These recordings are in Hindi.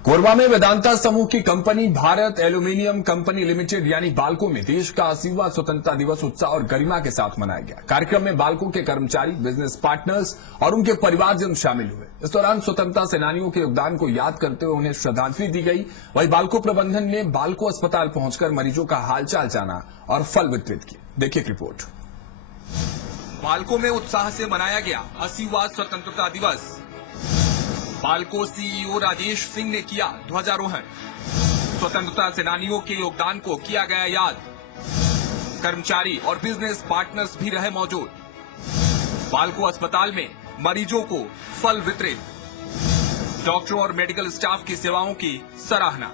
कोरबा में वेदांता समूह की company Bharat aluminium company limited यानी बाल्को में देश का 80वां स्वतंत्रता दिवस उत्साह और गरिमा के साथ मनाया गया। कार्यक्रम में बाल्को के कर्मचारी, बिजनेस पार्टनर्स और उनके परिवारजन शामिल हुए। इस दौरान स्वतंत्रता सेनानियों के योगदान को याद करते हुए उन्हें श्रद्धांजलि दी गई। वहीं बाल्को प्रबंधन ने बाल्को अस्पताल पहुंचकर मरीजों का हालचाल जाना और फल वितरित किए। देखिए रिपोर्ट। बाल्को में उत्साह से मनाया गया 80वां स्वतंत्रता दिवस। बाल्को सीईओ राजेश सिंह ने किया ध्वजारोहण। स्वतंत्रता सेनानियों के योगदान को किया गया याद। कर्मचारी और बिजनेस पार्टनर्स भी रहे मौजूद। बाल्को अस्पताल में मरीजों को फल वितरित। डॉक्टरों और मेडिकल स्टाफ की सेवाओं की सराहना।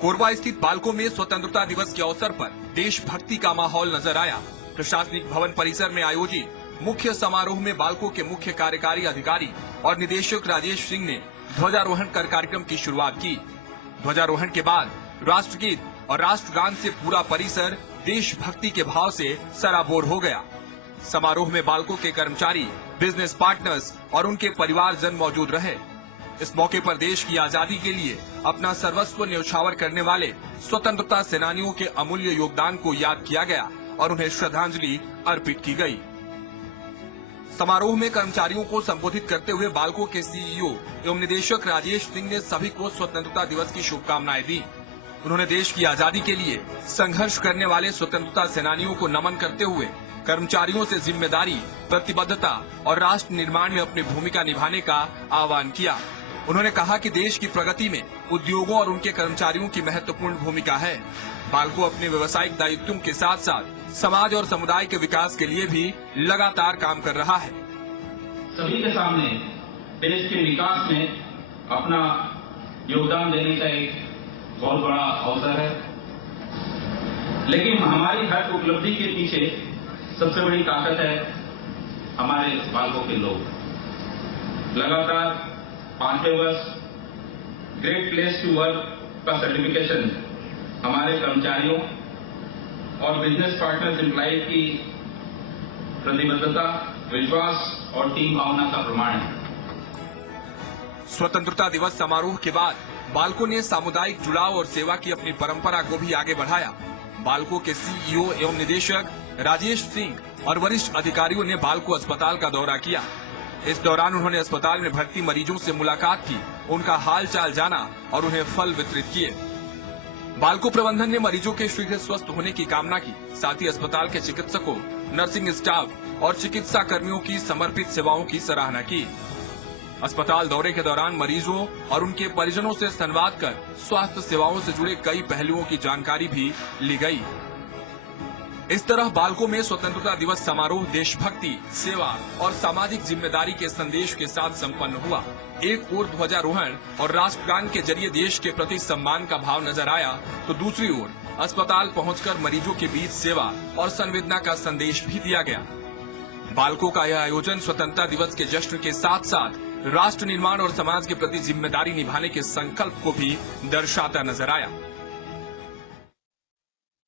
कोरबा स्थित बाल्को में स्वतंत्रता दिवस के अवसर पर देशभक्ति का माहौल नजर आया। प्रशासनिक भवन परिसर में आयोजित मुख्य समारोह में बाल्को के मुख्य कार्यकारी अधिकारी और निदेशक राजेश सिंह ने ध्वजारोहण कर कार्यक्रम की शुरुआत की। ध्वजारोहण के बाद राष्ट्रगीत और राष्ट्रगान से पूरा परिसर देशभक्ति के भाव से सराबोर हो गया। समारोह में बाल्को के कर्मचारी, बिजनेस पार्टनर्स और उनके परिवारजन मौजूद रहे। इस मौके पर देश की आजादी के लिए अपना सर्वस्व न्यौछावर करने वाले स्वतंत्रता सेनानियों के अमूल्य योगदान को याद किया गया और उन्हें श्रद्धांजलि अर्पित की गई। समारोह में कर्मचारियों को संबोधित करते हुए बाल्को के सीईओ एवं निदेशक राजेश सिंह ने सभी को स्वतंत्रता दिवस की शुभकामनाएं दी। उन्होंने देश की आजादी के लिए संघर्ष करने वाले स्वतंत्रता सेनानियों को नमन करते हुए कर्मचारियों से जिम्मेदारी, प्रतिबद्धता और राष्ट्र निर्माण में अपनी भूमिका निभाने का आह्वान किया। उन्होंने कहा कि देश की प्रगति में उद्योगों और उनके कर्मचारियों की महत्वपूर्ण भूमिका है। बाल्को अपने व्यवसायिक दायित्वों के साथ साथ समाज और समुदाय के विकास के लिए भी लगातार काम कर रहा है। सभी के सामने देश के विकास में अपना योगदान देने का एक बहुत बड़ा अवसर है, लेकिन हमारी हर उपलब्धि के पीछे सबसे बड़ी ताकत है हमारे बाल्को के लोग। लगातार 5वें वर्ष ग्रेट प्लेस टू वर्क का सर्टिफिकेशन हमारे कर्मचारियों और बिजनेस पार्टनर्स एम्प्लॉय की प्रतिबद्धता, विश्वास और टीम भावना का प्रमाण है। स्वतंत्रता दिवस समारोह के बाद बाल्को ने सामुदायिक जुड़ाव और सेवा की अपनी परंपरा को भी आगे बढ़ाया। बाल्को के सीईओ एवं निदेशक राजेश सिंह और वरिष्ठ अधिकारियों ने बाल्को अस्पताल का दौरा किया। इस दौरान उन्होंने अस्पताल में भर्ती मरीजों से मुलाकात की, उनका हाल चाल जाना और उन्हें फल वितरित किए। बाल्को प्रबंधन ने मरीजों के शीघ्र स्वस्थ होने की कामना की। साथ ही अस्पताल के चिकित्सकों, नर्सिंग स्टाफ और चिकित्सा कर्मियों की समर्पित सेवाओं की सराहना की। अस्पताल दौरे के दौरान मरीजों और उनके परिजनों से संवाद कर स्वास्थ्य सेवाओं से जुड़े कई पहलुओं की जानकारी भी ली गई। इस तरह बाल्को में स्वतंत्रता दिवस समारोह देशभक्ति, सेवा और सामाजिक जिम्मेदारी के संदेश के साथ संपन्न हुआ। एक ओर ध्वजारोहण और राष्ट्रगान के जरिए देश के प्रति सम्मान का भाव नजर आया, तो दूसरी ओर अस्पताल पहुंचकर मरीजों के बीच सेवा और संवेदना का संदेश भी दिया गया। बाल्को का यह आयोजन स्वतंत्रता दिवस के जश्न के साथ साथ राष्ट्र निर्माण और समाज के प्रति जिम्मेदारी निभाने के संकल्प को भी दर्शाता नजर आया।